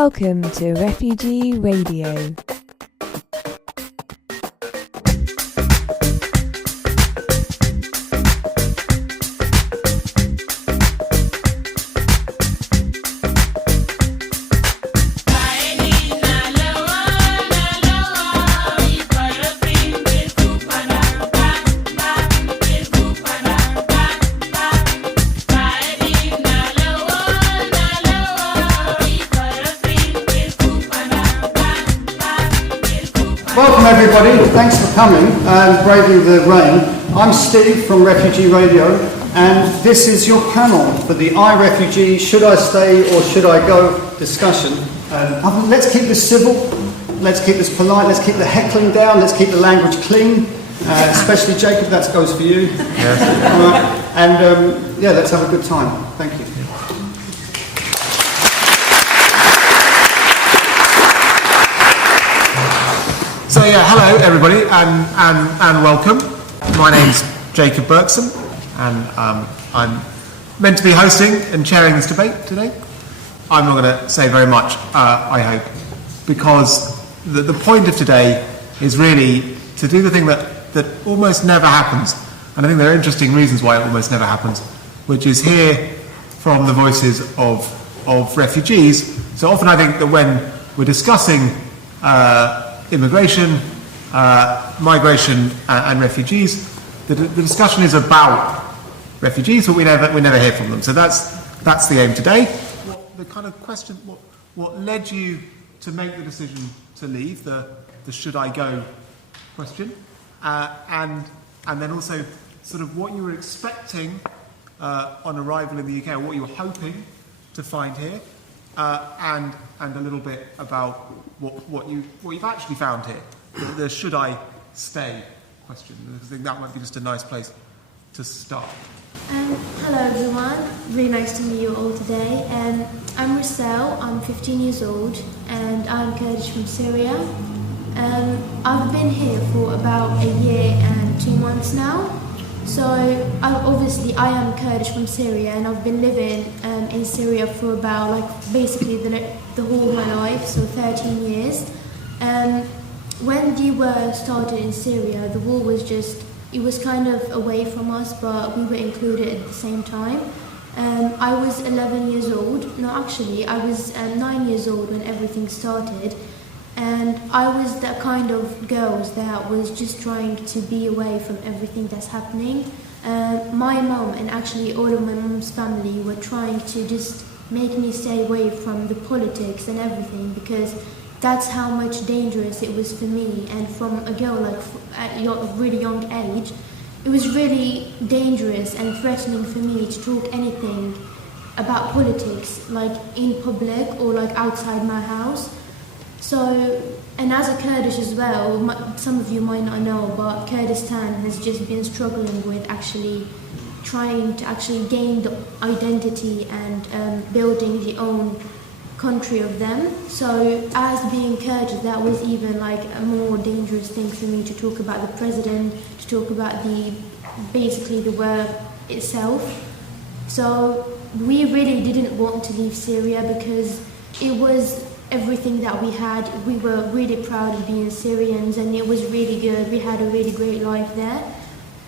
Welcome to Refugee Radio. Welcome everybody, thanks for coming and braving the rain. I'm Steve from Refugee Radio, and this is your panel for the iRefugee Should I Stay or Should I Go discussion. Let's keep this civil, let's keep this polite, let's keep the heckling down, let's keep the language clean, especially Jacob, that goes for you. Yes. And let's have a good time. Thank you. So hello everybody and welcome. My name's Jacob Berkson and I'm meant to be hosting and chairing this debate today. I'm not going to say very much, I hope, because the point of today is really to do the thing that almost never happens, and I think there are interesting reasons why it almost never happens, which is hear from the voices of refugees. So often I think that when we're discussing immigration, migration and refugees, the discussion is about refugees, but we never hear from them. So that's the aim today. The kind of question, what led you to make the decision to leave, the should I go question, and then also sort of what you were expecting on arrival in the UK, or what you were hoping to find here, and a little bit about what you've actually found here, the should I stay question. I think that might be just a nice place to start. Hello everyone, really nice to meet you all today. I'm Rossel, I'm 15 years old and I'm Kurdish from Syria. I've been here for about a year and 2 months now. So obviously I am Kurdish from Syria and I've been living in Syria for about basically the whole of my life, so 13 years. When the war started in Syria, the war was it was kind of away from us, but we were included at the same time. I was 11 years old, no actually I was 9 years old when everything started. And I was that kind of girl that was just trying to be away from everything that's happening. My mom and actually all of my mom's family were trying to just make me stay away from the politics and everything, because that's how much dangerous it was for me. And from a girl at a really young age, it was really dangerous and threatening for me to talk anything about politics, like in public or like outside my house. So, and as a Kurdish as well, some of you might not know, but Kurdistan has just been struggling with trying to gain the identity and building the own country of them. So as being Kurdish, that was even like a more dangerous thing for me to talk about the president, to talk about basically the war itself. So we really didn't want to leave Syria because it was everything that we had. We were really proud of being Syrians and it was really good. We had a really great life there.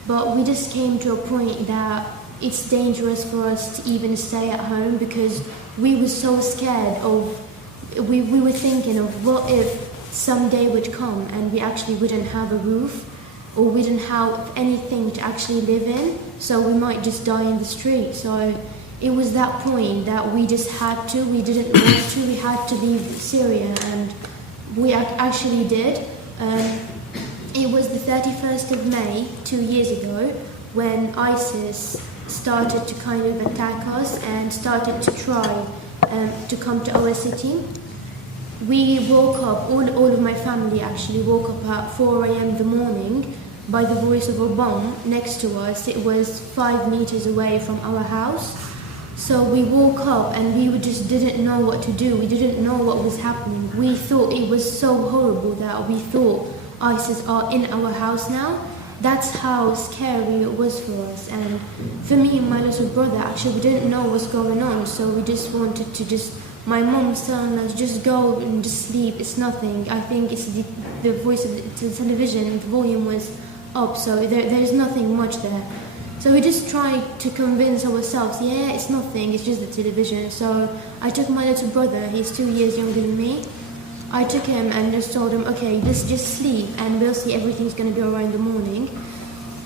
But we just came to a point that it's dangerous for us to even stay at home, because we were so scared of, we were thinking of what if someday would come and we actually wouldn't have a roof, or we didn't have anything to actually live in, so we might just die in the street. So it was that point that we just had to, we didn't want to, we had to leave Syria, and we actually did. It was the 31st of May, 2 years ago, when ISIS started to kind of attack us and started to try to come to our city. We woke up, all of my family actually woke up at 4 a.m. in the morning by the voice of a bomb next to us. It was 5 meters away from our house. So we woke up and we just didn't know what to do. We didn't know what was happening. We thought it was so horrible that we thought ISIS are in our house now. That's how scary it was for us. And for me and my little brother, actually, we didn't know what's going on, so we just wanted to just my mom's telling us, just go and just sleep, it's nothing. I think it's the voice of the television, and the volume was up, so there's nothing much there. So we just tried to convince ourselves, yeah, it's nothing, it's just the television. So I took my little brother, he's 2 years younger than me. I took him and just told him, okay, just sleep and we'll see, everything's going to be alright in the morning.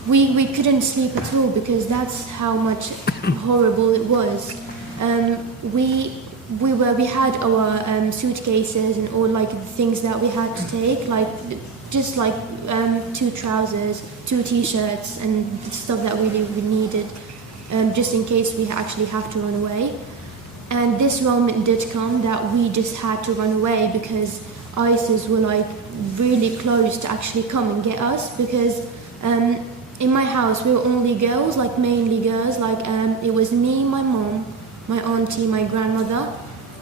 We couldn't sleep at all because that's how much horrible it was. We had our suitcases and all like things that we had to take, like just like 2 trousers, 2 t-shirts and stuff that we needed, just in case we actually have to run away. And this moment did come that we just had to run away because ISIS were like really close to actually come and get us, because in my house we were only girls, like mainly girls, like it was me, my mom, my auntie, my grandmother,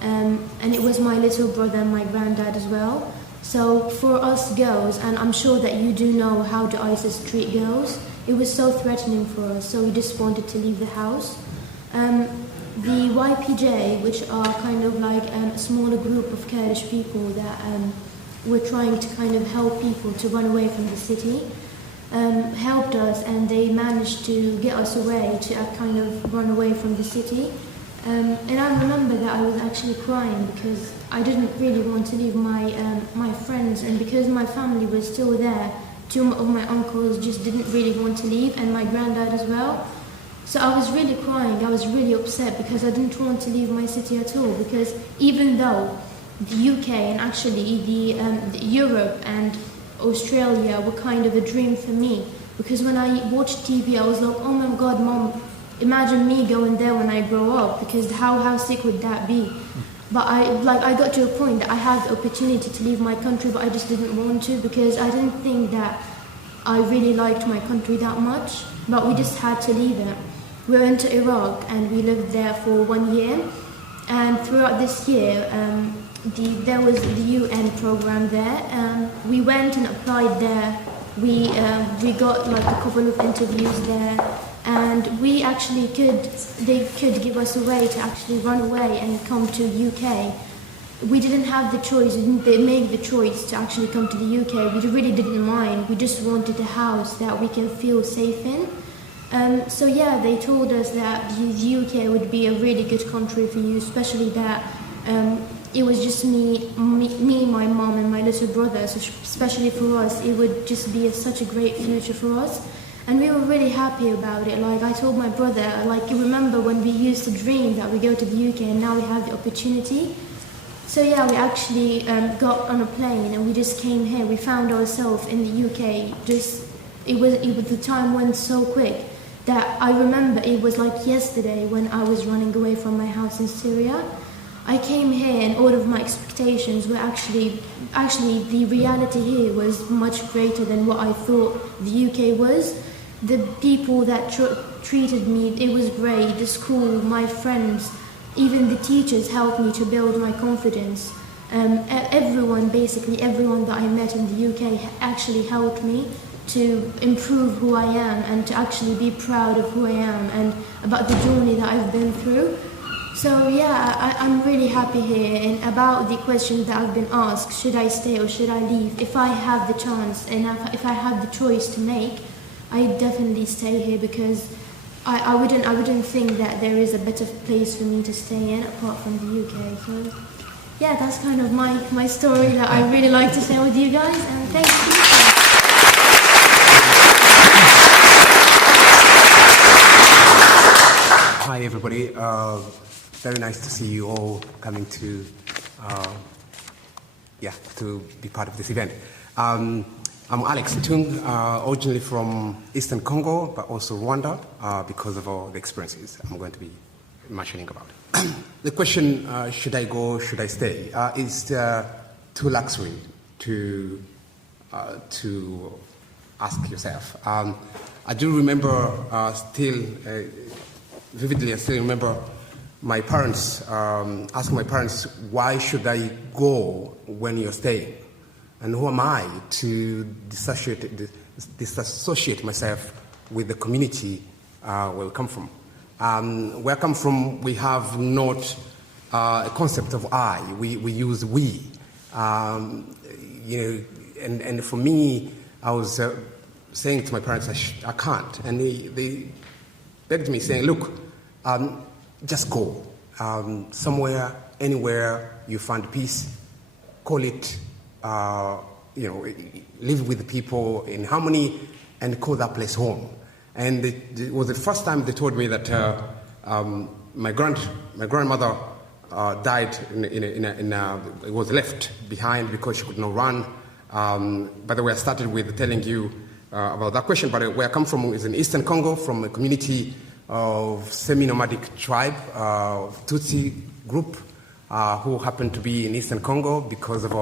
and it was my little brother and my granddad as well. So for us girls, and I'm sure that you do know how the ISIS treat girls, it was so threatening for us, so we just wanted to leave the house. The YPJ, which are kind of like a smaller group of Kurdish people that were trying to kind of help people to run away from the city, helped us, and they managed to get us away, to kind of run away from the city. And I remember that I was actually crying because I didn't really want to leave my friends, and because my family was still there, 2 of my uncles just didn't really want to leave, and my granddad as well. So I was really crying, I was really upset because I didn't want to leave my city at all, because even though the UK and actually the Europe and Australia were kind of a dream for me, because when I watched TV I was like, oh my god, Mom, imagine me going there when I grow up, because how sick would that be? But I got to a point that I had the opportunity to leave my country, but I just didn't want to, because I didn't think that I really liked my country that much, but we just had to leave it. We went to Iraq and we lived there for 1 year, and throughout this year there was the UN program there. We went and applied there. We got like a couple of interviews there, and we actually they could give us a way to actually run away and come to UK. We didn't have the choice, they made the choice to actually come to the UK. We really didn't mind, we just wanted a house that we can feel safe in. So yeah, they told us that the UK would be a really good country for you, especially that it was just me, my mom and my little brother, so especially for us, it would just be such a great future for us. And we were really happy about it. Like I told my brother, like, you remember when we used to dream that we go to the UK and now we have the opportunity? So yeah, we actually got on a plane and we just came here. We found ourselves in the UK. The time went so quick that I remember it was like yesterday when I was running away from my house in Syria. I came here and all of my expectations were actually the reality here was much greater than what I thought the UK was. The people that treated me, it was great. The school, my friends, even the teachers helped me to build my confidence. Basically everyone that I met in the UK actually helped me to improve who I am and to actually be proud of who I am and about the journey that I've been through. So yeah, I'm really happy here. And about the questions that I've been asked, should I stay or should I leave? If I have the chance and if I have the choice to make, I definitely stay here, because I wouldn't think that there is a better place for me to stay in apart from the UK. So yeah, that's kind of my story that I really like to share with you guys, and thank you. Hi everybody, very nice to see you all coming to be part of this event. I'm Alex Tung, originally from Eastern Congo, but also Rwanda, because of all the experiences I'm going to be mentioning about. The question, should I go, should I stay, is too luxury to ask yourself. I do remember vividly, I still remember my parents, asking my parents, why should I go when you're staying? And who am I to disassociate myself with the community where we come from? Where I come from, we have not a concept of I. We use we. And for me, I was saying to my parents, I can't. And they begged me, saying, look, just go. Somewhere, anywhere you find peace, call it, live with the people in harmony and call that place home. And it was the first time they told me that my grandmother died it was left behind because she could not run. By the way, I started with telling you about that question, but where I come from is in Eastern Congo, from a community of semi-nomadic tribe, Tutsi group, who happen to be in Eastern Congo because of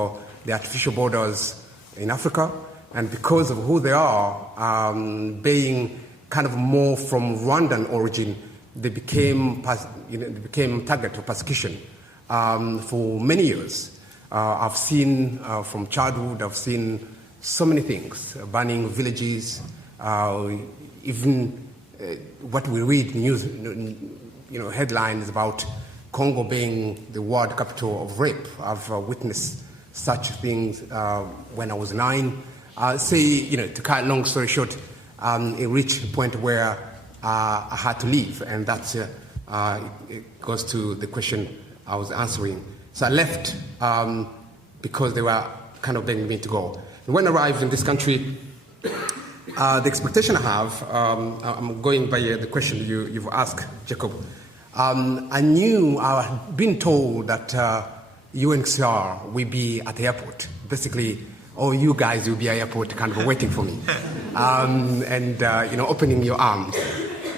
the artificial borders in Africa, and because of who they are, being kind of more from Rwandan origin, they became target of persecution for many years. I've seen from childhood, I've seen so many things, burning villages, even what we read news, headlines about Congo being the world capital of rape. I've witnessed such things when I was 9. To cut a long story short, it reached a point where I had to leave, and that's it goes to the question I was answering. So I left because they were kind of begging me to go. And when I arrived in this country, the expectation I have, I'm going by the question you've asked, Jacob. I knew, I had been told that UNHCR will be at the airport. Basically, you guys will be at the airport kind of waiting for me. Opening your arms.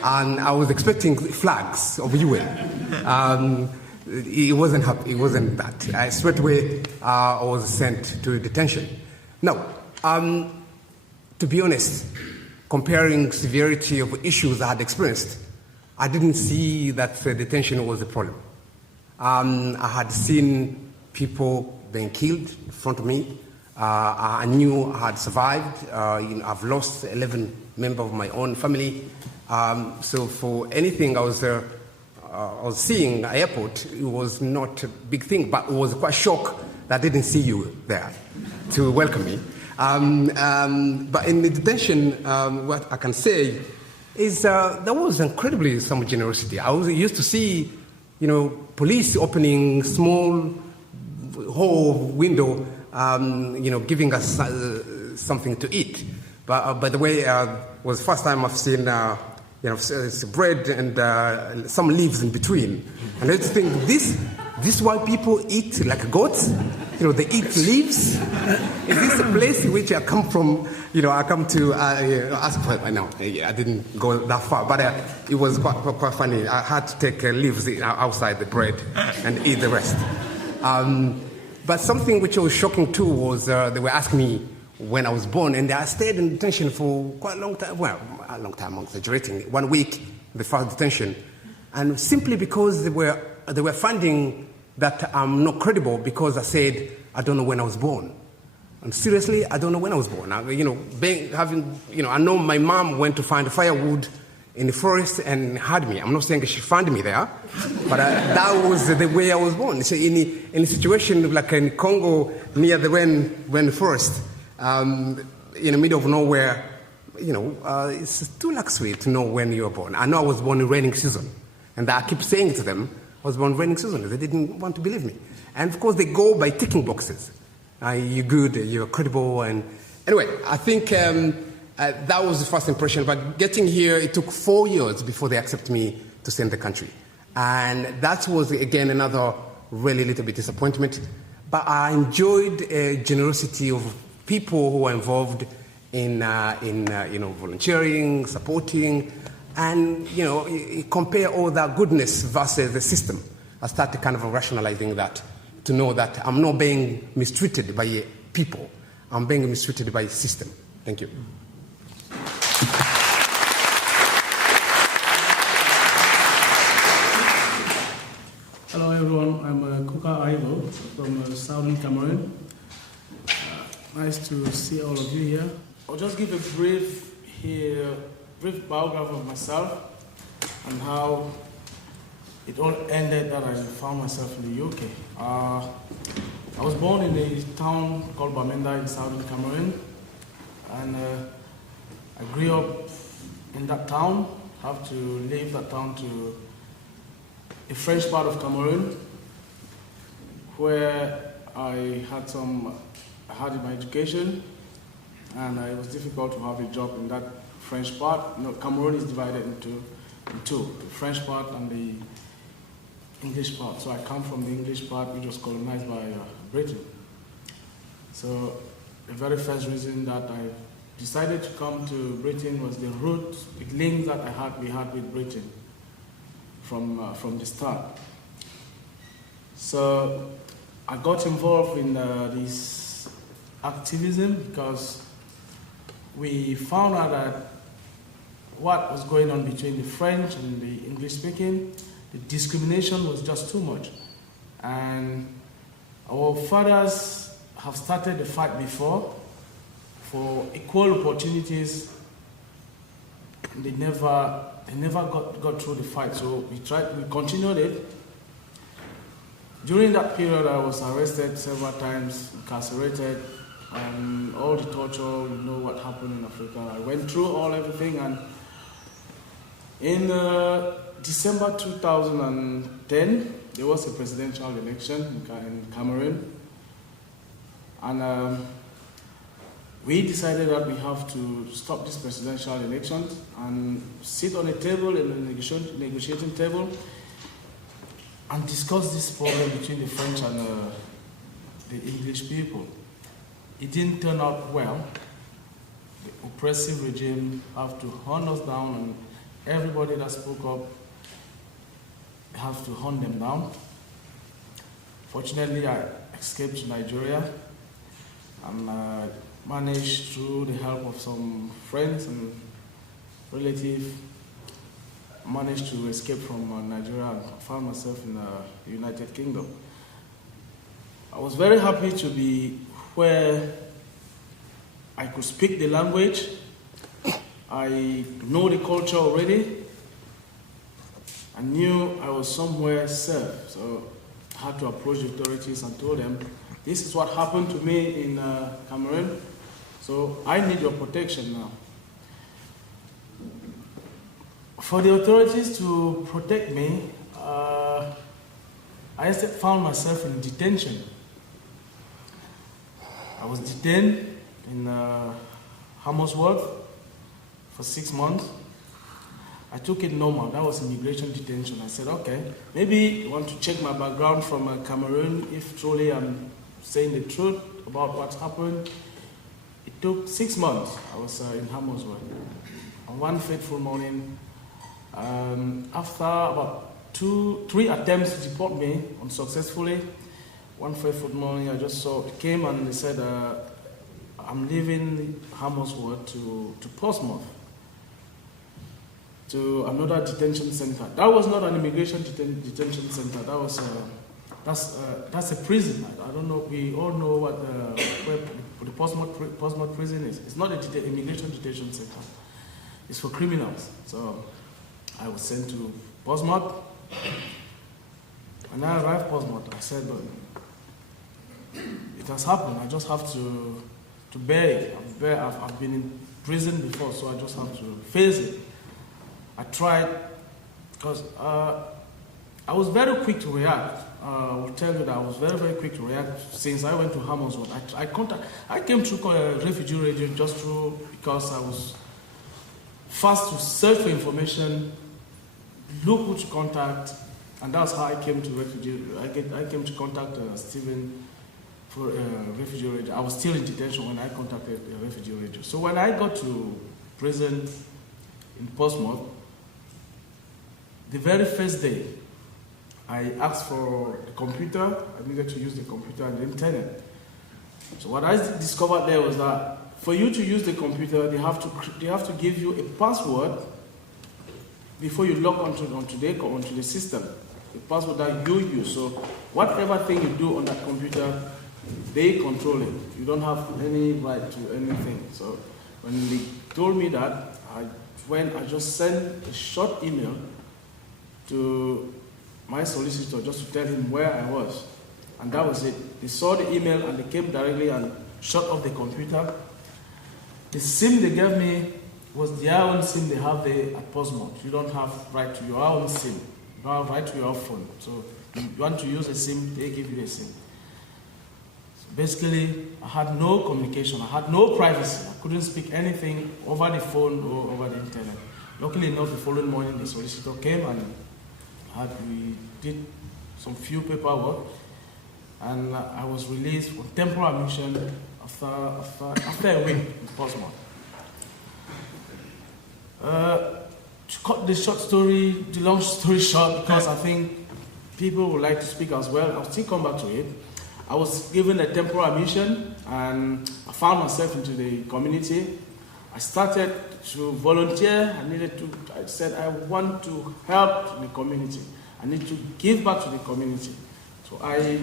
And I was expecting flags of UN. It wasn't that. Straight away, I was sent to detention. Now, to be honest, comparing severity of issues I had experienced, I didn't see that the detention was a problem. I had seen people being killed in front of me. I knew I had survived. I've lost 11 members of my own family. So for anything I was seeing at the airport, it was not a big thing, but it was quite a shock that I didn't see you there to welcome me. But in the detention, what I can say is there was incredibly some generosity. I used to see, police opening small hall window, giving us something to eat. But by the way, it was the first time I've seen, it's bread and some leaves in between. And I just think, this is why people eat like goats? They eat leaves? Is this a place in which I come from? I come to ask for it. I know, I didn't go that far, but it was quite funny. I had to take leaves outside the bread and eat the rest. But something which was shocking too was they were asking me when I was born, and I stayed in detention for quite a long time. Well, a long time, I'm exaggerating. 1 week, the first detention, and simply because they were finding that I'm not credible because I said I don't know when I was born. And seriously, I don't know when I was born. I know my mom went to find firewood in the forest and had me. I'm not saying she found me there, but that was the way I was born. So in a situation like in Congo, near the Wen forest, in the middle of nowhere, it's too luxury to know when you were born. I know I was born in raining season, and I keep saying to them, I was born in raining season. They didn't want to believe me. And of course, they go by ticking boxes. You're good, you're credible. And anyway, I think that was the first impression. But getting here, it took 4 years before they accepted me to stay in the country. And that was, again, another really little bit disappointment. But I enjoyed generosity of people who were involved in volunteering, supporting, and you compare all that goodness versus the system. I started kind of rationalizing that, to know that I'm not being mistreated by people, I'm being mistreated by the system. Thank you. Hello everyone, I'm Kuka Aivo from Southern Cameroon. Nice to see all of you here. I'll just give a brief biography of myself and how it all ended that I found myself in the UK. I was born in a town called Bamenda in southern Cameroon, and I grew up in that town. Have to leave that town to a French part of Cameroon, where I had my education, and it was difficult to have a job in that French part. You know, Cameroon is divided into two, the French part and the English part. So I come from the English part, which was colonized by Britain. So the very first reason that I decided to come to Britain was the root, the link that we had with Britain from the start. So I got involved in this activism because we found out that what was going on between the French and the English speaking, the discrimination was just too much. And our fathers have started the fight before for equal opportunities. They never got through the fight, so we continued it. During that period, I was arrested several times, incarcerated, and all the torture, you know what happened in Africa. I went through everything, and in December 2010, there was a presidential election in Cameroon, and we decided that we have to stop this presidential election and sit on a table, in a negotiating table, and discuss this problem between the French and the English people. It didn't turn out well. The oppressive regime have to hunt us down, and everybody that spoke up have to hunt them down. Fortunately, I escaped to Nigeria and managed, through the help of some friends and relatives, managed to escape from Nigeria and found myself in the United Kingdom. I was very happy to be where I could speak the language. I know the culture already. I knew I was somewhere safe, so I had to approach the authorities and told them, this is what happened to me in Cameroon, so I need your protection now. For the authorities to protect me, I found myself in detention. I was detained in Hammersworth for 6 months. I took it normal. That was immigration detention. I said, okay, maybe you want to check my background from Cameroon, if truly I'm saying the truth about what's happened. It took 6 months. I was in Hammersworth. On one fateful morning, after about 3 attempts to deport me unsuccessfully, one fateful morning I just came and they said, I'm leaving Hammersworth to Portsmouth, to another detention center. That was not an immigration detention center. That was that's a prison. I don't know. We all know what where the Portsmouth prison is. It's not an immigration detention center. It's for criminals. So I was sent to Portsmouth. When I arrived Portsmouth, I said, it has happened. I just have to bear it. I've been in prison before, so I just have to face it. I tried, because I was very quick to react. I will tell you that I was very, very quick to react since I went to Hammersworth. I came through Refugee Radio just because I was fast to search for information, look who to contact, and that's how I came to Refugee. I came to contact Stephen for Refugee Radio. I was still in detention when I contacted Refugee Radio. So when I got to prison in Portsmouth, the very first day, I asked for the computer. I needed to use the computer and the internet. So what I discovered there was that for you to use the computer, they have to give you a password before you log onto the system. The password that you use. So whatever thing you do on that computer, they control it. You don't have any right to anything. So when they told me that, I just sent a short email to my solicitor just to tell him where I was. And that was it. They saw the email and they came directly and shut off the computer. The SIM they gave me was their own SIM they have there at Portsmouth. You don't have right to your own SIM. You don't have right to your phone. So you want to use a SIM, they give you a SIM. So basically, I had no communication. I had no privacy. I couldn't speak anything over the phone or over the internet. Luckily enough, the following morning, the solicitor came and we did some few paperwork, and I was released for temporary admission after a week in Portsmouth. To cut the long story short, because I think people would like to speak as well, I'll still come back to it. I was given a temporary admission and I found myself into the community. I started to volunteer. I said I want to help the community. I need to give back to the community. So I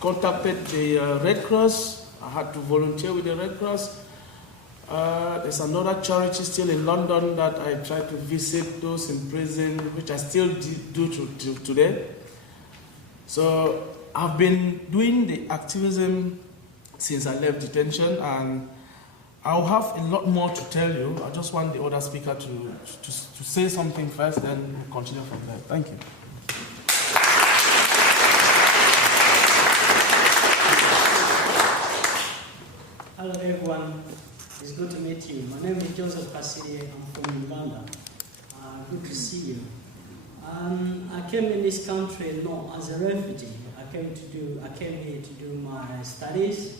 contacted the Red Cross. I had to volunteer with the Red Cross. There's another charity still in London that I try to visit those in prison, which I still do till today. So I've been doing the activism since I left detention, and I'll have a lot more to tell you. I just want the other speaker to say something first, then we'll continue from there. Thank you. Hello everyone, it's good to meet you. My name is Joseph Kasiri. I'm from Uganda. Good to see you. I came in this country not as a refugee. I came here to do my studies,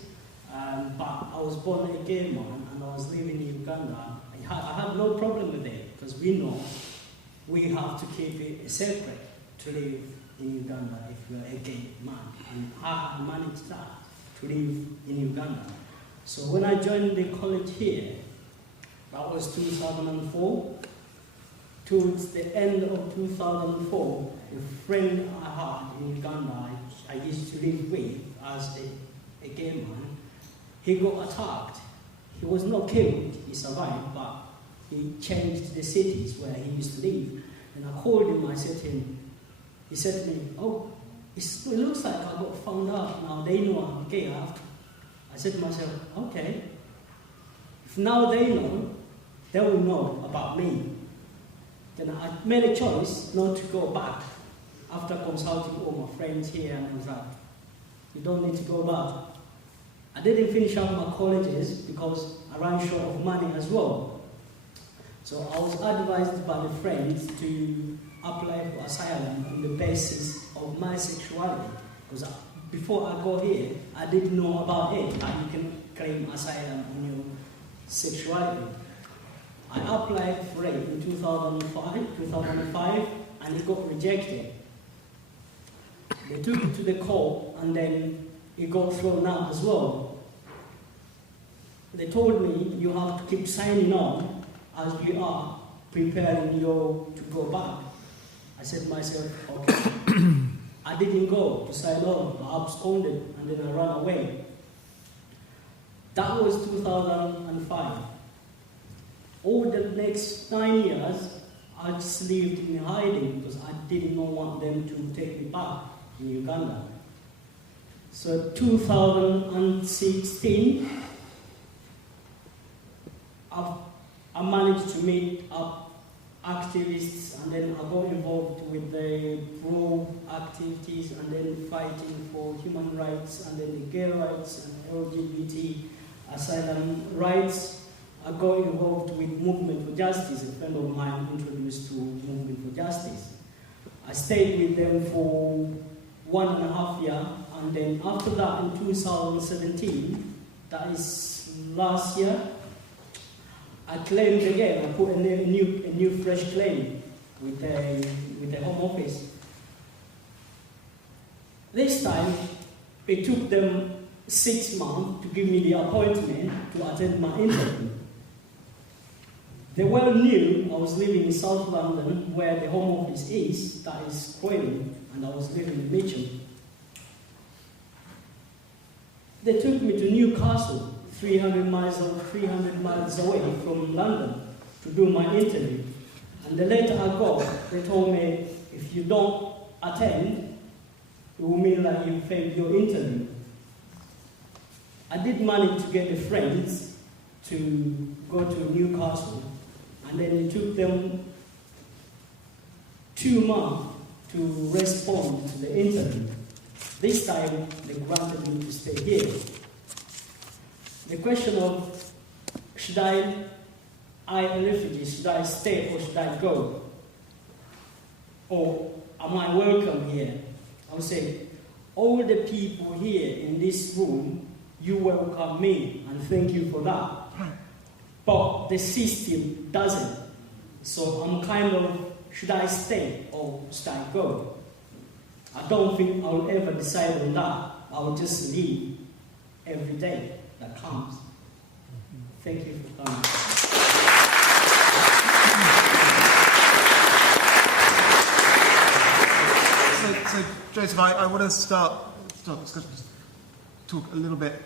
but I was born a gay man and I was living in Uganda. I have no problem with it because we know we have to keep it a secret to live in Uganda if you are a gay man. And I managed that to live in Uganda. So when I joined the college here, that was 2004. Towards the end of 2004, a friend I had in Uganda, I used to live with as a gay man, he got attacked. He was not killed, he survived, but he changed the cities where he used to live. And I called him, I said to him, he said to me, oh, it looks like I got found out now, they know I'm gay. I said to myself, okay, if now they know, they will know about me. Then I made a choice not to go back after consulting all my friends here, and I was like, you don't need to go back. I didn't finish up my colleges because I ran short of money as well. So I was advised by the friends to apply for asylum on the basis of my sexuality. Because before I got here, I didn't know about it, how you can claim asylum on your sexuality. I applied for it in 2005, and it got rejected. They took it to the court, and then it got thrown out as well. They told me you have to keep signing on as you are preparing to go back. I said to myself, okay. I didn't go to sign on, I absconded, and then I ran away. That was 2005. Over the next 9 years, I just lived in hiding because I did not want them to take me back in Uganda. So 2016, I managed to meet up activists, and then I got involved with the pro activities, and then fighting for human rights, and then the gay rights and LGBT asylum rights. I got involved with Movement for Justice. A friend of mine introduced to Movement for Justice. I stayed with them for 1.5 years, and then after that, in 2017, that is last year, I claimed again. I put a new fresh claim with the Home Office. This time, it took them 6 months to give me the appointment to attend my interview. They well knew I was living in South London, where the Home Office is, that is Croydon, and I was living in Mitcham. They took me to Newcastle, 300 miles away from London, to do my interview. And the letter I got, they told me, if you don't attend, it will mean that you failed your interview. I did manage to get the friends to go to Newcastle, and then it took them 2 months to respond to the interview. This time, they granted me to stay here. The question of, should I a refugee, should I stay or should I go? Or am I welcome here? I would say, all the people here in this room, you welcome me, and thank you for that. But the system doesn't. So I'm kind of, should I stay or should I go? I don't think I'll ever decide on that. I'll just leave every day that comes. Thank you for coming. So Joseph, I want to start discussion. Talk a little bit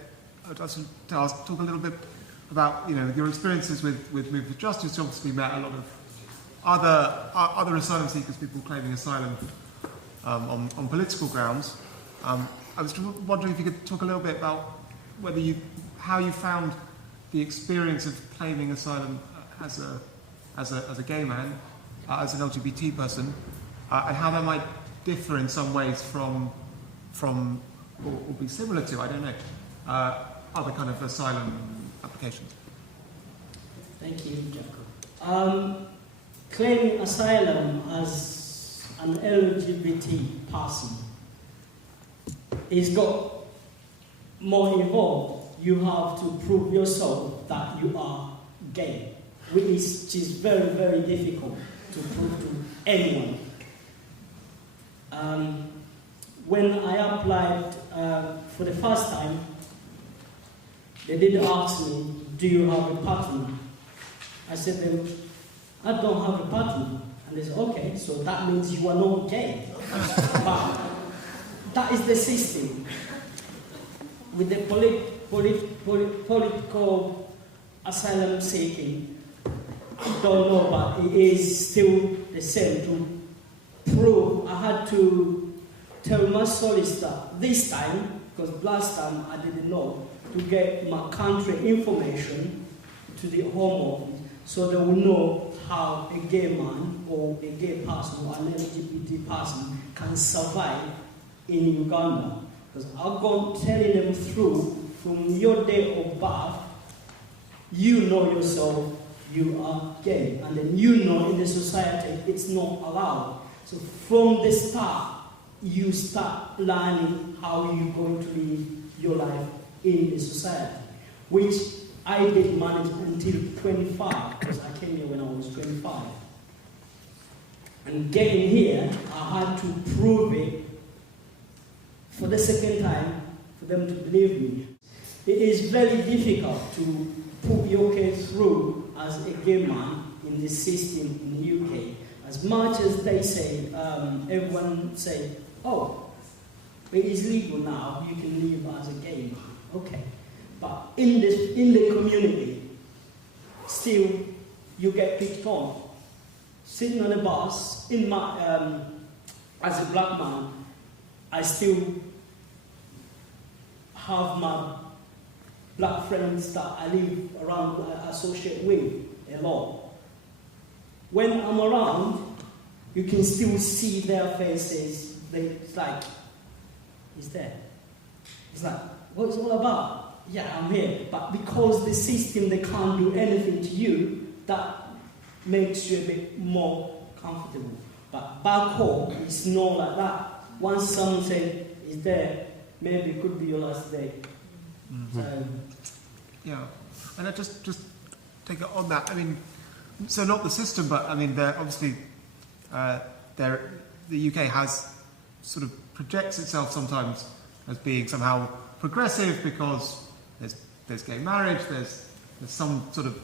about your experiences with Move for Justice. You obviously met a lot of other asylum seekers, people claiming asylum on political grounds. I was wondering if you could talk a little bit about how you found the experience of claiming asylum as a gay man, as an LGBT person, and how that might differ in some ways from or be similar to, I don't know, other kind of asylum applications. Thank you, Jacob. Claiming asylum as an LGBT person is got more involved. You have to prove yourself that you are gay, which is very, very difficult to prove to anyone. When I applied for the first time, they did ask me, do you have a partner? I said to them, I don't have a partner. And they said, okay, so that means you are not gay. But that is the system. With the political asylum seeking, I don't know, but it is still the same. To prove, I had to tell my solicitor this time, because last time I didn't know, to get my country information to the Home Office so they will know how a gay man or a gay person or an LGBT person can survive in Uganda. Because I've gone telling them through, from your day of birth, you know yourself, you are gay. And then you know in the society it's not allowed. So from the start, you start learning how you're going to live your life in the society, which I did manage until 25, because I came here when I was 25. And getting here, I had to prove it for the second time for them to believe me. It is very difficult to put your case through as a gay man in the system in the UK. As much as they say, everyone say, oh, it is legal now, you can live as a gay man. Okay. But in the community, still you get picked on. Sitting on a bus, as a black man, I still have my black friends that I live around, associate with a lot. When I'm around, you can still see their faces. It's like, he's there. It's like, what's it all about? Yeah, I'm here. But because the system, they can't do anything to you, that makes you a bit more comfortable. But back home, it's not like that. Once someone says, is there, maybe it could be your last day. Mm-hmm. So, yeah, and I just take it on that. I mean, so not the system, but I mean, obviously, the UK has sort of projects itself sometimes as being somehow progressive because there's gay marriage, there's some sort of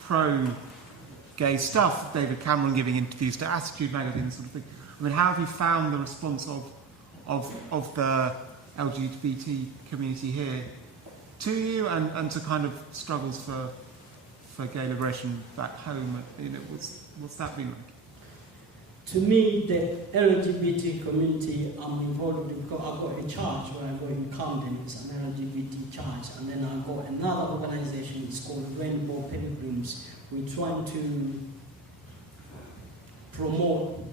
pro-gay stuff. David Cameron giving interviews to Attitude magazine, sort of thing. I mean, how have you found the response of the LGBT community here to you, and to kind of struggles for gay liberation back home? What's that been like? to me, the LGBT community, I'm involved because I've got a church where I go in Camden, it's an LGBT church, and then I've got another organization, it's called Rainbow Pilgrims. We're trying to promote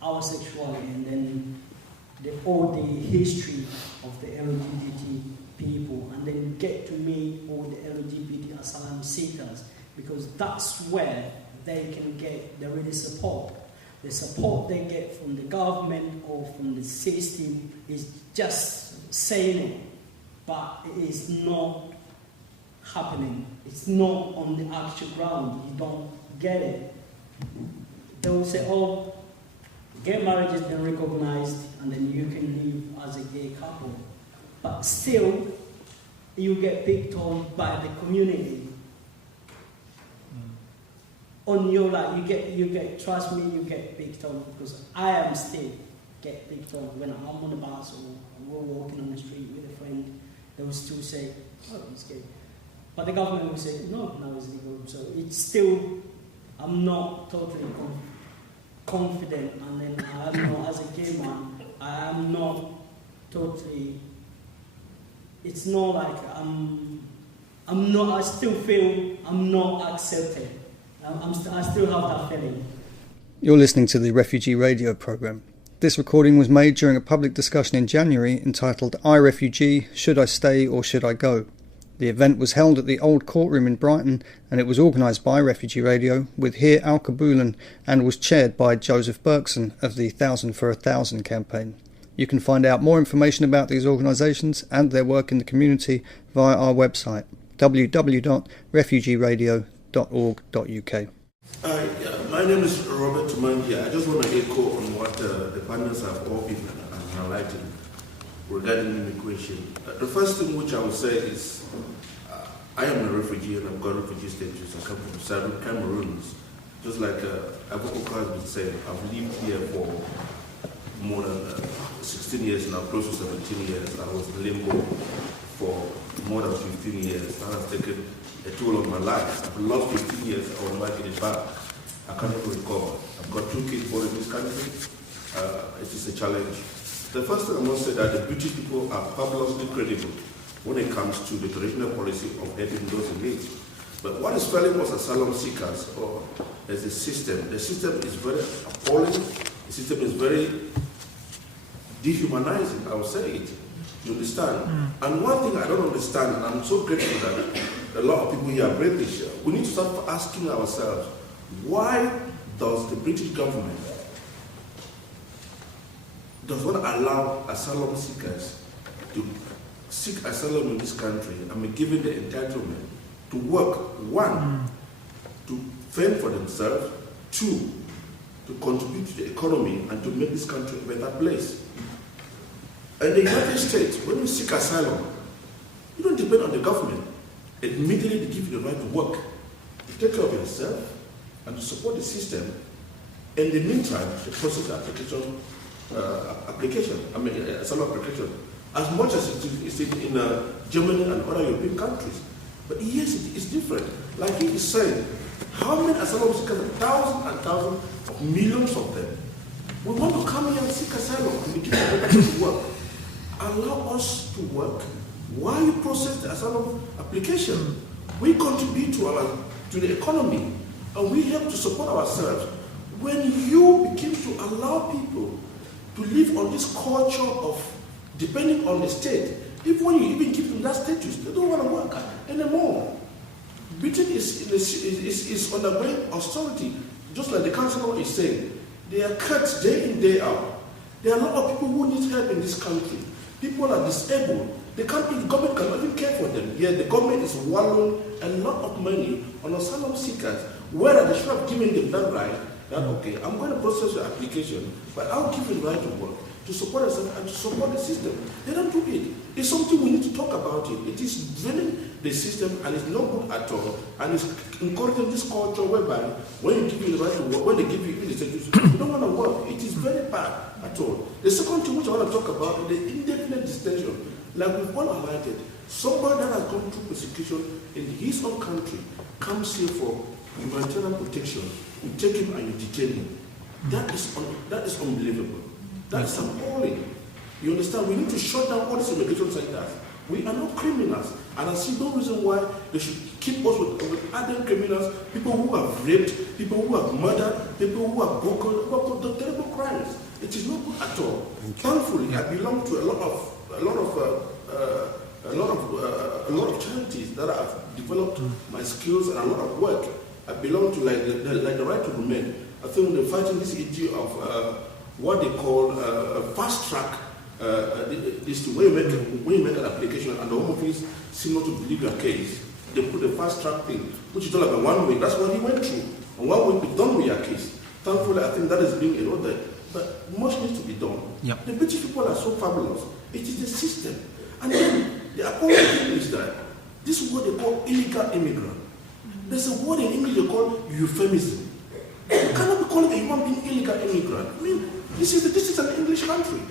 our sexuality and then all the history of the LGBT people, and then get to meet all the LGBT asylum seekers, because that's where they can get the really support. The support they get from the government or from the system is just saying it, but it is not happening. It's not on the actual ground. You don't get it. They will say, oh, gay marriage has been recognized and then you can live as a gay couple. But still, you get picked on by the community. On your life, you get, trust me, you get picked on, because I am still get picked on when I'm on the bus or we're walking on the street with a friend. They will still say, oh, he's gay. But the government will say, no, now it's legal. So it's still, I'm not totally confident, and then I'm not, as a gay man, I am not totally, it's not like I'm not, I still feel I'm not accepted. I still have that feeling. You're listening to the Refugee Radio programme. This recording was made during a public discussion in January entitled iRefugee, Should I Stay or Should I Go? The event was held at the Old Courtroom in Brighton, and it was organised by Refugee Radio with Heer Al Kabulan and was chaired by Joseph Berkson of the 1,000 for 1,000 campaign. You can find out more information about these organisations and their work in the community via our website www.refugeeradio.org.uk. My name is Robert Tumangia. I just want to echo on what the panelists have all been highlighting regarding immigration. The first thing which I will say is I am a refugee and I've got refugee status. I come from Southern Cameroon. Just like Aboko has been saying, I've lived here for more than 16 years now, close to 17 years. I was in limbo for more than 15 years. That has taken a toll on my life. I've lost 15 years, I will never get it back. I cannot recover. I've got 2 kids born in this country. It is a challenge. The first thing I must say that the British people are fabulously credible when it comes to the traditional policy of helping those in need. But what is failing most asylum seekers is the system. The system is very appalling. The system is very dehumanizing, I will say it. You understand? And one thing I don't understand, and I'm so grateful that a lot of people here are British, we need to start asking ourselves, why does the British government does not allow asylum seekers to seek asylum in this country and be given the entitlement to work, 1, to fend for themselves, 2, to contribute to the economy and to make this country a better place. In the United States, when you seek asylum, you don't depend on the government. Immediately they give you the right to work, to take care of yourself, and to support the system. In the meantime, the process of asylum application, as much as it is in Germany and other European countries. But yes, it is different. Like he is saying, how many asylum seekers, thousands and thousands of millions of them, we want to come here and seek asylum and be given the right to work. Allow us to work while you process the asylum application. We contribute to the economy and we help to support ourselves. When you begin to allow people to live on this culture of depending on the state, even when you even give them that status, they don't want to work anymore. Britain is undergoing austerity, just like the councillor is saying. They are cut day in, day out. There are a lot of people who need help in this country. People are disabled. The government cannot even care for them. Yet the government is wallowing a lot of money on asylum seekers, whereas they should have given them that right, that okay, I'm going to process your application, but I'll give you the right to work, to support yourself and to support the system. They don't do it. It's something we need to talk about it. It is draining the system and it's not good at all. And it's encouraging this culture whereby when you give you the right to work, when they give you the status, you don't want to work. It is very bad at all. The second thing which I want to talk about is the indefinite detention. Like we've all highlighted, somebody that has gone through persecution in his own country comes here for humanitarian protection. You take him and you detain him. That is unbelievable. That is appalling. You understand? We need to shut down all these immigration centers. We are not criminals. And I see no reason why they should keep us with other criminals, people who have raped, people who have murdered, people who have broken the terrible crimes. It is not good at all. Thankfully, I belong to a lot of charities that have developed my skills and a lot of work. I belong to like the Right to Remain. I think they're fighting this issue of what they call fast track. Is to when you make an application and the Home Office seem not to believe your case, they put a fast track thing, which is all about 1 week. That's what he went through. And 1 week is done with your case. Thankfully, I think that is being eroded. But much needs to be done. Yep. The British people are so fabulous. It is the system. And then the appalling thing is that this is what they call illegal immigrant. There's a word in English they call euphemism. You cannot be calling a human being illegal immigrant. I mean, this is an English country.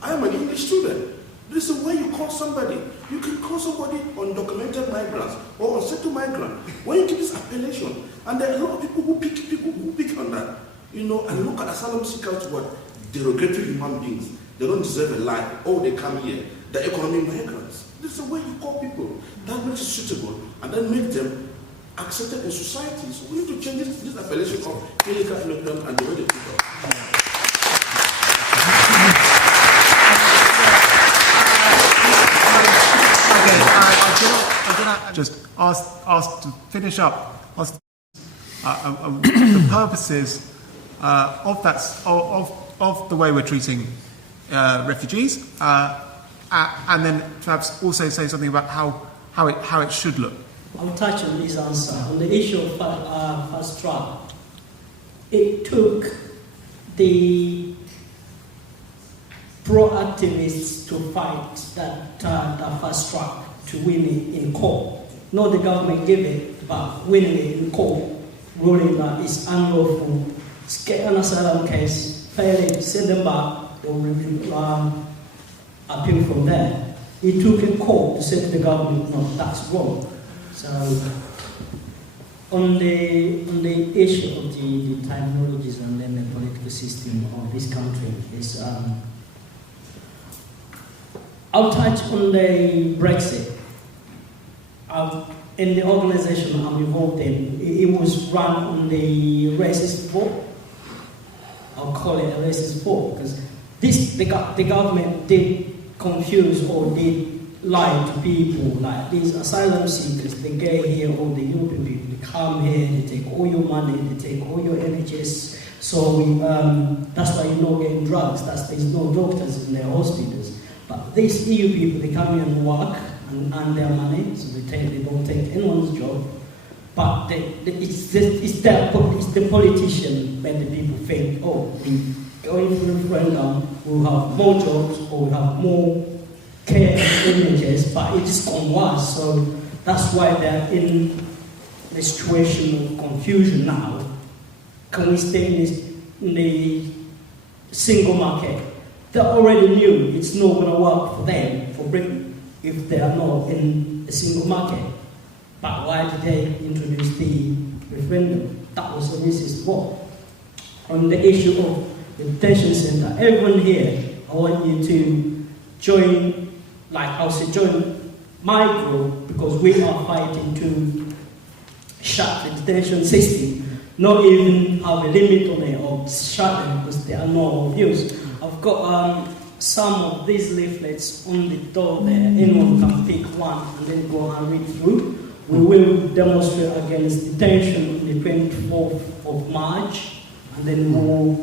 I am an English student. This is where you call somebody. You can call somebody undocumented migrants or unsettled migrant. When you give this appellation, and there are a lot of people who pick on that, you know, and look at asylum seekers what derogatory human beings. They don't deserve a life. Oh, they come here. They're economic migrants. This is the way you call people. That makes it suitable, and then make them accepted in society. So we need to change this appellation of illegal immigrant and the way they people. Just ask to finish up. The purposes of the way we're treating refugees, and then perhaps also say something about how it should look. I'll touch on this answer on the issue of fast track. It took the pro-activists to fight that fast track to win it in court. Not the government gave it, but winning it in court, ruling that it's unlawful. Get an asylum case, fail it, send them back, or appeal from there. It took a court to say to the government, no, that's wrong. So, on the issue of the technologies and then the political system of this country is, I'll touch on the Brexit. In the organization I'm involved in, it was run on the racist vote. I'll call it a racist vote because the government did confuse or did lie to people, like these asylum seekers. They get here, all the European people, they come here, they take all your money, they take all your NHS. So that's why you're not getting drugs. There's no doctors in their hospitals. But these EU people, they come here and work and earn their money, so they don't take anyone's job. But it's the politician when the people think, oh, we going for a referendum, we'll have more jobs or we'll have more care images, but it is gone worse. So that's why they're in the situation of confusion now. Can we stay in the single market? They already knew it's not going to work for them, for Britain, if they are not in a single market. But why did they introduce the referendum? That was a racist vote. On the issue of the detention center, everyone here, I want you to join, join my group, because we are fighting to shut the detention system, not even have a limit on it or shut them because there are no views. I've got some of these leaflets on the door there. Anyone can pick one and then go and read through. We will demonstrate against detention on the 24th of March, and then we'll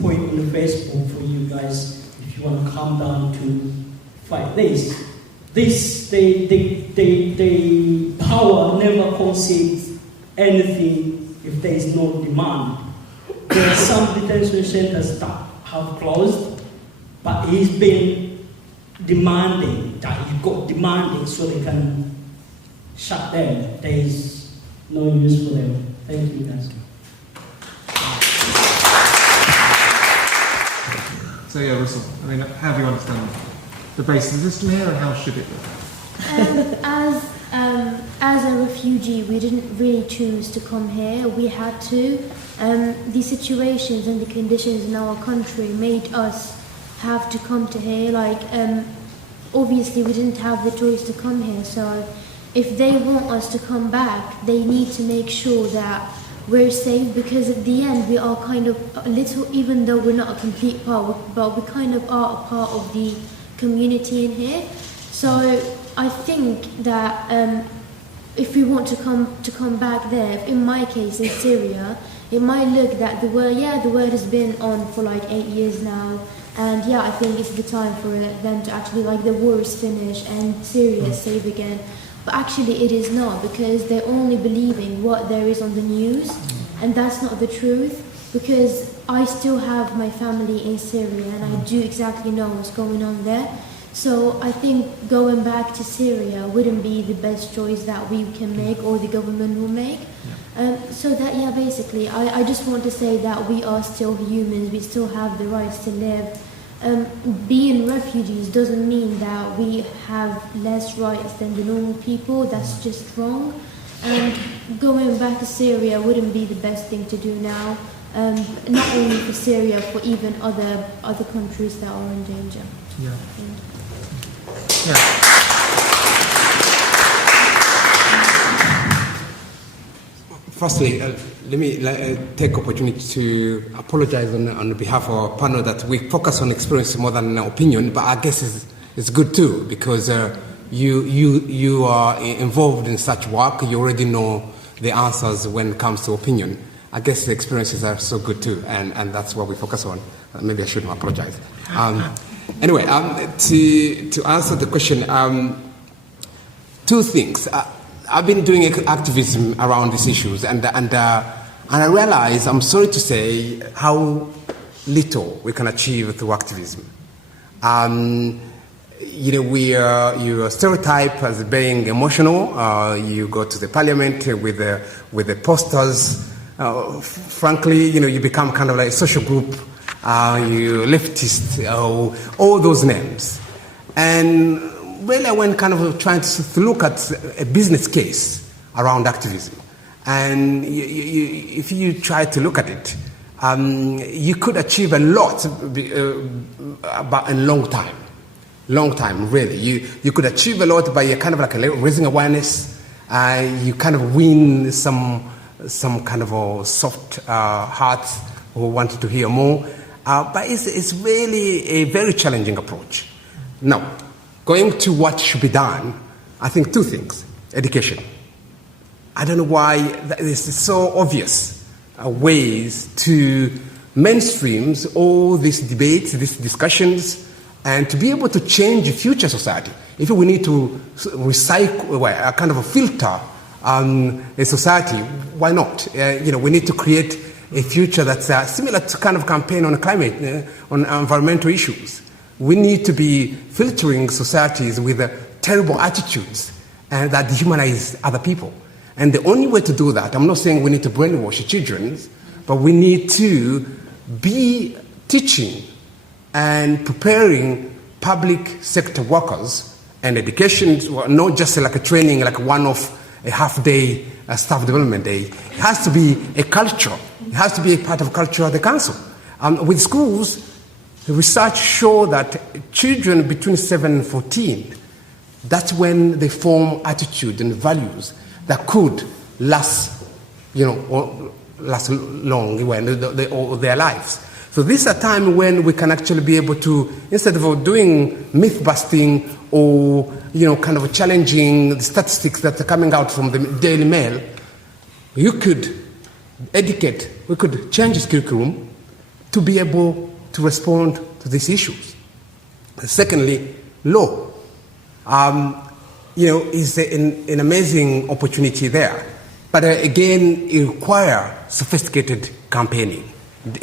put it on the Facebook for you guys if you want to come down to fight this. The power never concedes anything if there is no demand. There are some detention centers that have closed, but he's been demanding that he got demanding so they can shut them. There is no use for them. Thank you, guys. So yeah, Russell, I mean, how do you understand the basis of the system here and how should it work? as a refugee, we didn't really choose to come here. We had to. The situations and the conditions in our country made us have to come to here. Obviously, we didn't have the choice to come here. So, if they want us to come back, they need to make sure that we're safe, because at the end we are kind of a little, even though we're not a complete part, but we kind of are a part of the community in here. So I think that if we want to come back there, in my case in Syria, it might look that the war has been on for 8 years now, and I think it's the time for them to actually, the war is finished and Syria is safe again. But actually it is not, because they're only believing what there is on the news, and that's not the truth, because I still have my family in Syria and I do exactly know what's going on there. So I think going back to Syria wouldn't be the best choice that we can make, or the government will make. Basically I just want to say that we are still humans, we still have the rights to live. Being refugees doesn't mean that we have less rights than the normal people. That's just wrong. And going back to Syria wouldn't be the best thing to do now. Not only for Syria, for even other countries that are in danger. Firstly, let me take opportunity to apologize on behalf of our panel that we focus on experience more than opinion, but I guess it's good too, because you are involved in such work. You already know the answers when it comes to opinion. I guess the experiences are so good too, and that's what we focus on. Maybe I shouldn't apologize. Anyway, to answer the question, two things. I've been doing activism around these issues, and I realize, I'm sorry to say, how little we can achieve through activism. You are stereotyped as being emotional. You go to the parliament with the posters. Frankly, you become kind of like a social group. You leftist, all those names, and really, I went kind of trying to look at a business case around activism. And if you try to look at it, you could achieve a lot but in long time. Long time, really. You could achieve a lot by kind of like raising awareness. You kind of win some kind of a soft hearts who wanted to hear more. But it's really a very challenging approach. Now, going to what should be done, I think two things. Education. I don't know why this is so obvious ways to mainstream all these debates, these discussions, and to be able to change future society. If we need to recycle, a kind of a filter a society, why not? We need to create a future that's similar to kind of campaign on climate, on environmental issues. We need to be filtering societies with terrible attitudes that dehumanize other people. And the only way to do that, I'm not saying we need to brainwash children, but we need to be teaching and preparing public sector workers and education, not just like a training, like a half-day staff development day. It has to be a culture. It has to be a part of culture of the council. With schools, the research shows that children between 7 and 14, that's when they form attitude and values that could last, or last long all their lives. So this is a time when we can actually be able to, instead of doing myth busting or kind of challenging the statistics that are coming out from the Daily Mail, you could educate, we could change the curriculum to be able to respond to these issues. Secondly, law. Is an amazing opportunity there. But again, it requires sophisticated campaigning.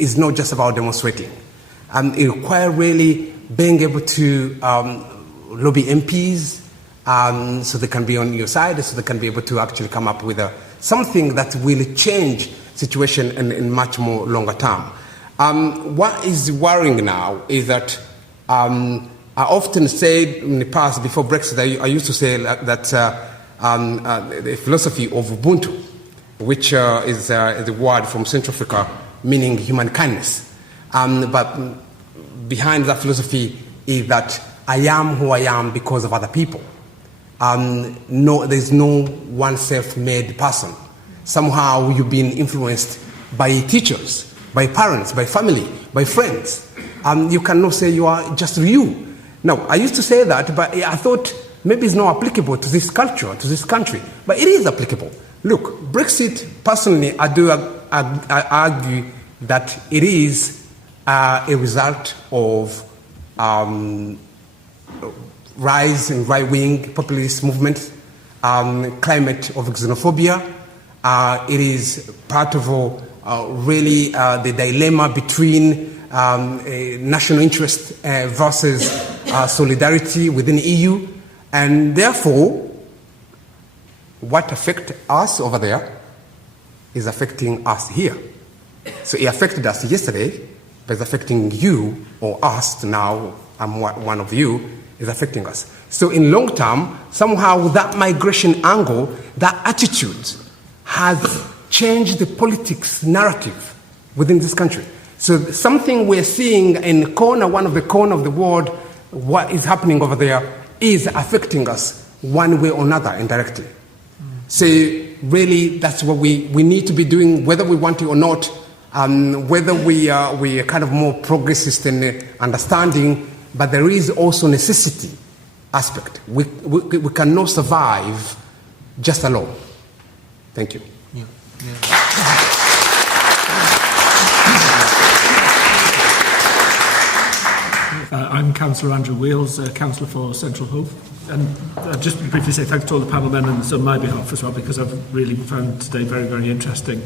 It's not just about demonstrating. It requires really being able to lobby MPs so they can be on your side, so they can be able to actually come up with something that will change situation in much more longer term. What is worrying now is that I often said in the past, before Brexit, I used to say that the philosophy of Ubuntu, which is the word from Central Africa meaning human kindness. But behind that philosophy is that I am who I am because of other people. There's no one self-made person. Somehow you've been influenced by teachers, by parents, by family, by friends. You cannot say you are just you. Now, I used to say that, but I thought maybe it's not applicable to this culture, to this country. But it is applicable. Look, Brexit, personally, I argue that it is a result of rise in right-wing populist movements, climate of xenophobia. It is part of really the dilemma between national interest versus solidarity within the EU. And therefore, what affects us over there is affecting us here. So it affected us yesterday, but it's affecting you or us now. I'm one of you, is affecting us. So in long term, somehow that migration angle, that attitude has changed the politics narrative within this country. So something we're seeing in one of the corners of the world, what is happening over there is affecting us one way or another indirectly. So really that's what we need to be doing, whether we want to or not, whether we are kind of more progressist in understanding, but there is also necessity aspect. We cannot survive just alone. Thank you. Yeah. I'm Councillor Andrew Wheels, Councillor for Central Hove. And just briefly say thanks to all the panel men and on my behalf as well, because I've really found today very, very interesting.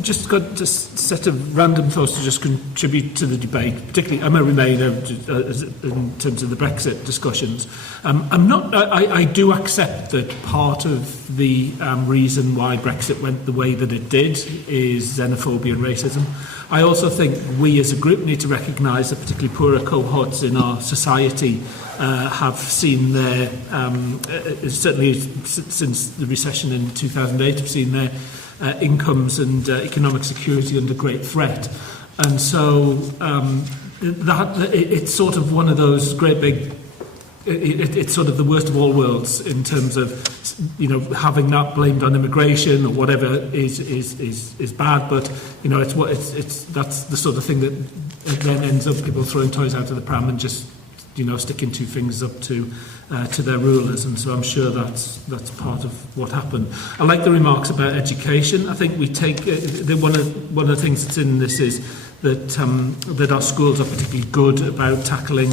Just got a set of random thoughts to just contribute to the debate, particularly I'm a Remainer in terms of the Brexit discussions. I do accept that part of the reason why Brexit went the way that it did is xenophobia and racism. I also think we as a group need to recognise that particularly poorer cohorts in our society have seen their, certainly since the recession in 2008, have seen their incomes and economic security under great threat. And so it's sort of one of those great big, it's sort of the worst of all worlds in terms of, having that blamed on immigration or whatever is bad, but that's the sort of thing that then ends up people throwing toys out of the pram and just sticking two fingers up to their rulers, and so I'm sure that's part of what happened. I like the remarks about education. I think we take one of the things that's in this is that our schools are particularly good about tackling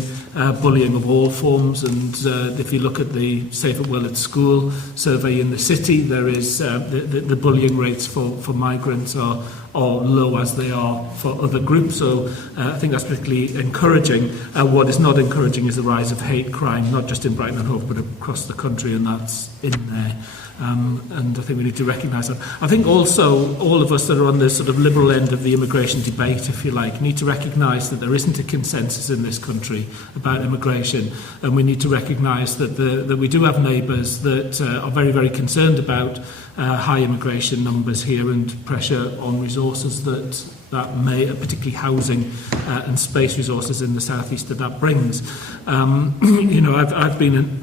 bullying of all forms, and if you look at the Safe at Will at School survey in the city, there is the bullying rates for migrants are low as they are for other groups, so I think that's particularly encouraging. What is not encouraging is the rise of hate crime, not just in Brighton and Hove but across the country, and that's in there. And I think we need to recognise that. I think also all of us that are on the sort of liberal end of the immigration debate, if you like, need to recognise that there isn't a consensus in this country about immigration, and we need to recognise that we do have neighbours that are very, very concerned about high immigration numbers here and pressure on resources that may, particularly housing and space resources in the southeast that brings. I've been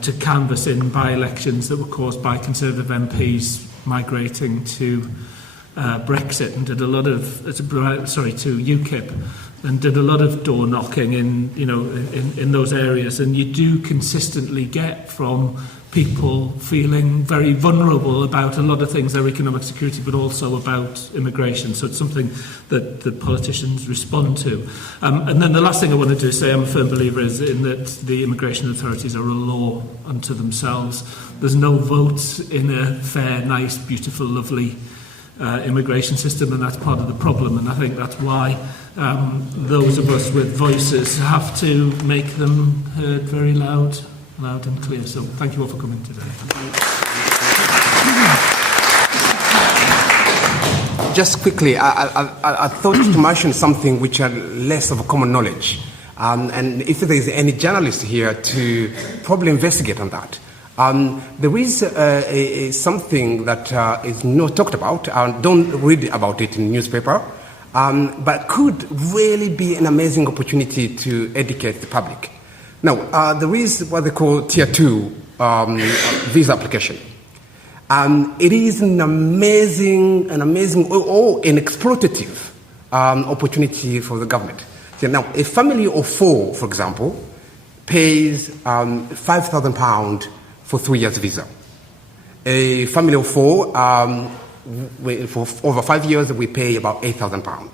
to canvass in by-elections that were caused by Conservative MPs migrating to Brexit and did a lot of to UKIP and did a lot of door knocking in those areas, and you do consistently get from people feeling very vulnerable about a lot of things, their economic security, but also about immigration. So it's something that the politicians respond to. And then the last thing I want to do is say I'm a firm believer is in that the immigration authorities are a law unto themselves. There's no vote in a fair, nice, beautiful, lovely immigration system, and that's part of the problem. And I think that's why those of us with voices have to make them heard very loud and clear. So thank you all for coming today. Just quickly, I thought to mention something which are less of a common knowledge. And if there is any journalist here to probably investigate on that. There is something that is not talked about. Don't read about it in newspaper, but could really be an amazing opportunity to educate the public. Now, there is what they call Tier 2 visa application. It is an amazing or an exploitative opportunity for the government. So now, a family of 4, for example, pays £5,000 for 3 years visa. A family of 4, for over 5 years, we pay about £8,000.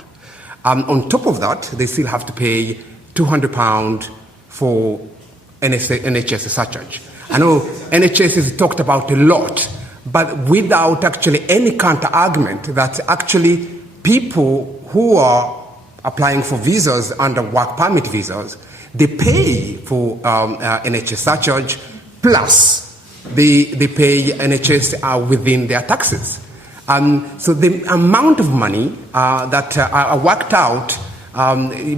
On top of that, they still have to pay £200 for NHS surcharge. I know NHS is talked about a lot, but without actually any counter-argument that actually people who are applying for visas under work permit visas, they pay for NHS surcharge, plus they pay NHS within their taxes. So the amount of money that are worked out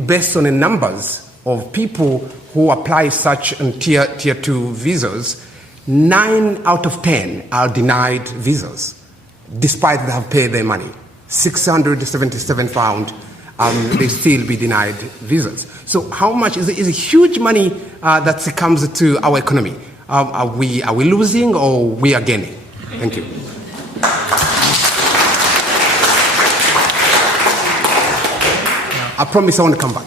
based on the numbers of people who apply such tier 2 visas, 9 out of 10 are denied visas, despite they have paid their money. £677, they still be denied visas. So how much is a huge money that comes to our economy? Are we losing or we are gaining? Thank you. I promise I want to come back.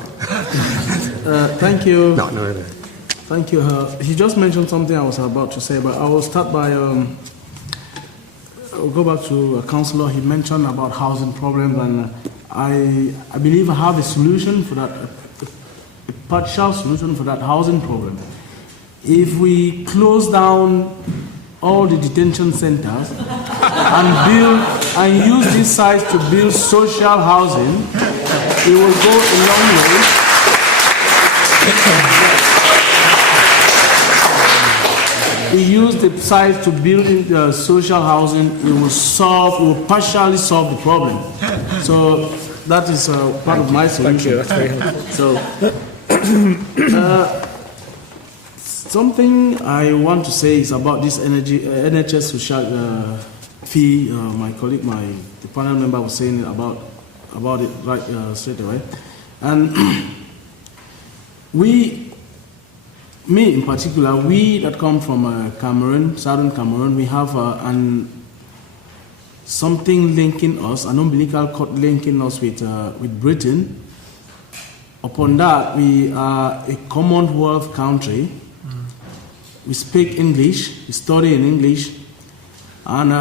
Thank you. No. Thank you. He just mentioned something I was about to say, but I will start by. I'll go back to a councillor. He mentioned about housing problems, and I believe I have a solution for that, a partial solution for that housing problem. If we close down all the detention centers and use these sites to build social housing, it will go a long way. We use the sites to build social housing. It will partially solve the problem. So that is part of my solution. Thank you. That's very helpful. So something I want to say is about this NHS social fee. My colleague, the panel member, was saying about it right straight away, and me in particular, we that come from Cameroon, southern Cameroon, we have something linking us, an umbilical cord linking us with Britain. Upon that, we are a Commonwealth country. We speak English, we study in English, and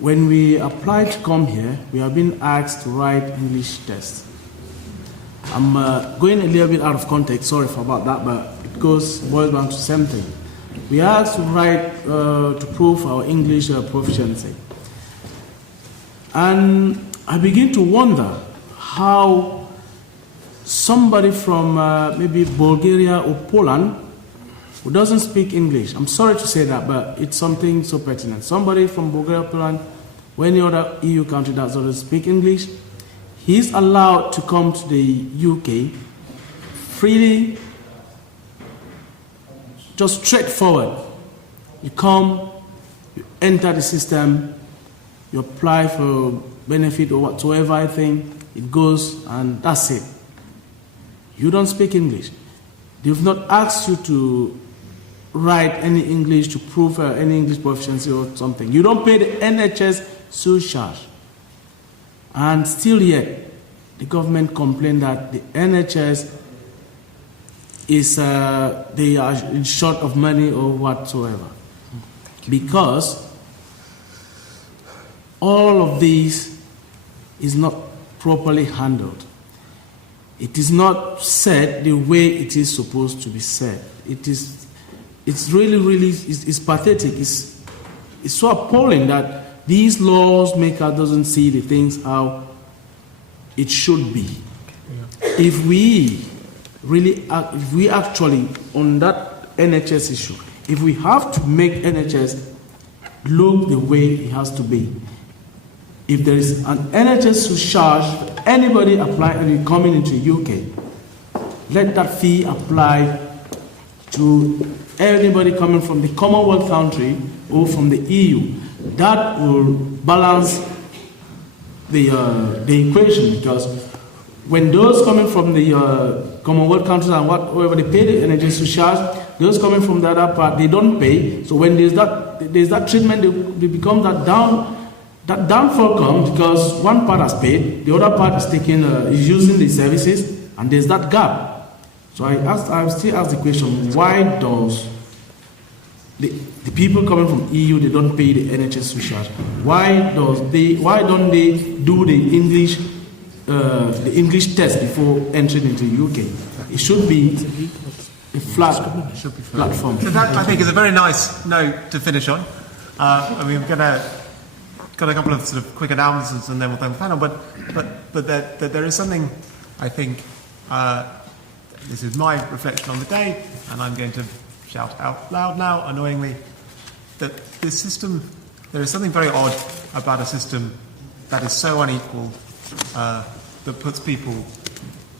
when we apply to come here, we have been asked to write English tests. I'm going a little bit out of context, sorry about that, but it boils down to the same thing. We are asked to write to prove our English proficiency. And I begin to wonder how somebody from maybe Bulgaria or Poland who doesn't speak English, I'm sorry to say that, but it's something so pertinent. Somebody from Bulgaria, Poland, or any other EU country that doesn't speak English, he's allowed to come to the UK freely, just straightforward. You come, you enter the system, you apply for benefit or whatsoever, I think, it goes, and that's it. You don't speak English. They've not asked you to write any English to prove any English proficiency or something. You don't pay the NHS surcharge. And still yet, the government complained that the NHS is, they are in short of money or whatsoever. Because all of this is not properly handled. It is not said the way it is supposed to be said. It's really pathetic. It's so appalling that these laws maker doesn't see the things how it should be. If we actually, on that NHS issue, if we have to make NHS look the way it has to be, if there is an NHS surcharge, anybody applying and coming into UK, let that fee apply to anybody coming from the Commonwealth country or from the EU. That will balance the equation, because when those coming from the Commonwealth countries and whatever they pay the energy surcharge, those coming from the other part, they don't pay. So when there's that treatment, they become that downfall comes because one part has paid, the other part is using the services, and there's that gap. So I still ask the question: why does the people coming from EU, they don't pay the NHS surcharge? Why don't they do the English test before entering into the UK? It should be a flat platform. So that, I think, is a very nice note to finish on. I mean, we're got a couple of sort of quick announcements and then we'll thank the panel. But there is something, I think. This is my reflection on the day, and I'm going to shout out loud now, annoyingly, that this system, there is something very odd about a system that is so unequal, that puts people,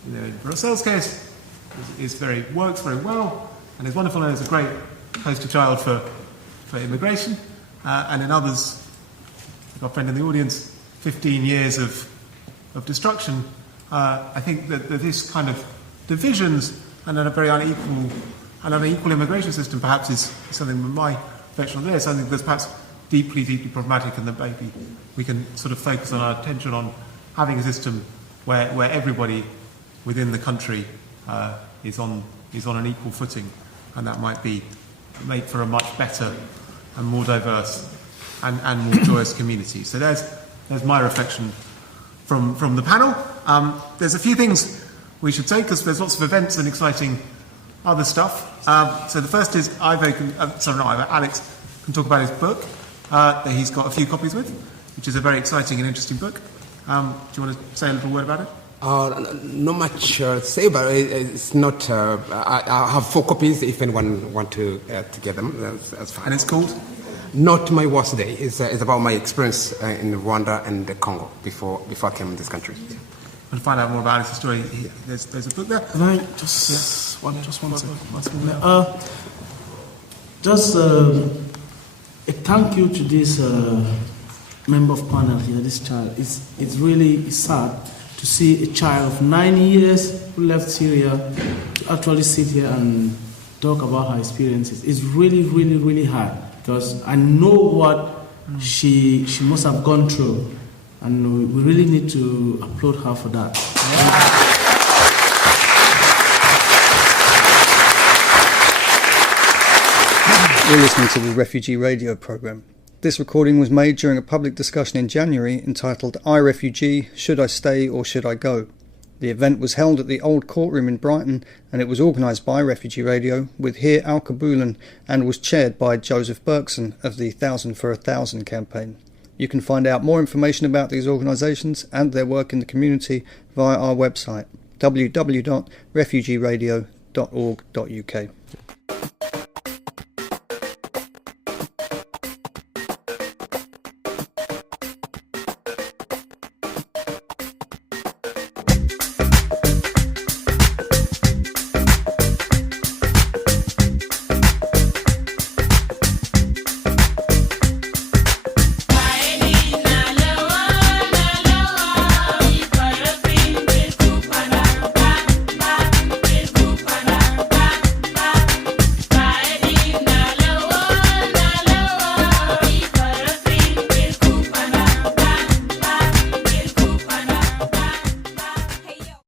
in Russell's case, works very well, and is wonderful, and is a great poster child for immigration, and in others, I've got a friend in the audience, 15 years of destruction. I think that this kind of divisions and a very unequal immigration system perhaps is something with my reflection on this. I think that's perhaps deeply, deeply problematic, and that maybe we can sort of focus on our attention on having a system where everybody within the country is on an equal footing, and that might make for a much better and more diverse and more joyous community. So there's my reflection from the panel. There's a few things we should say, because there's lots of events and exciting other stuff. So the first is Alex can talk about his book that he's got a few copies with, which is a very exciting and interesting book. Do you want to say a little word about it? Not much to say, but it's not. I have 4 copies. If anyone want to get them, that's fine. And it's called? Not My Worst Day. It's about my experience in Rwanda and the Congo before I came to this country. To find out more about his story, there's a book there. Can I just one second? A thank you to this member of panel here. This child, it's really sad to see a child of 9 years who left Syria to actually sit here and talk about her experiences. It's really, really, really hard, because I know what she must have gone through. And we really need to applaud her for that. You're listening to the Refugee Radio programme. This recording was made during a public discussion in January entitled iRefugee, Should I Stay or Should I Go? The event was held at the Old Courtroom in Brighton, and it was organised by Refugee Radio with Heer Al Kabulan, and was chaired by Joseph Berkson of the 1,000 for 1,000 campaign. You can find out more information about these organisations and their work in the community via our website, www.refugeeradio.org.uk.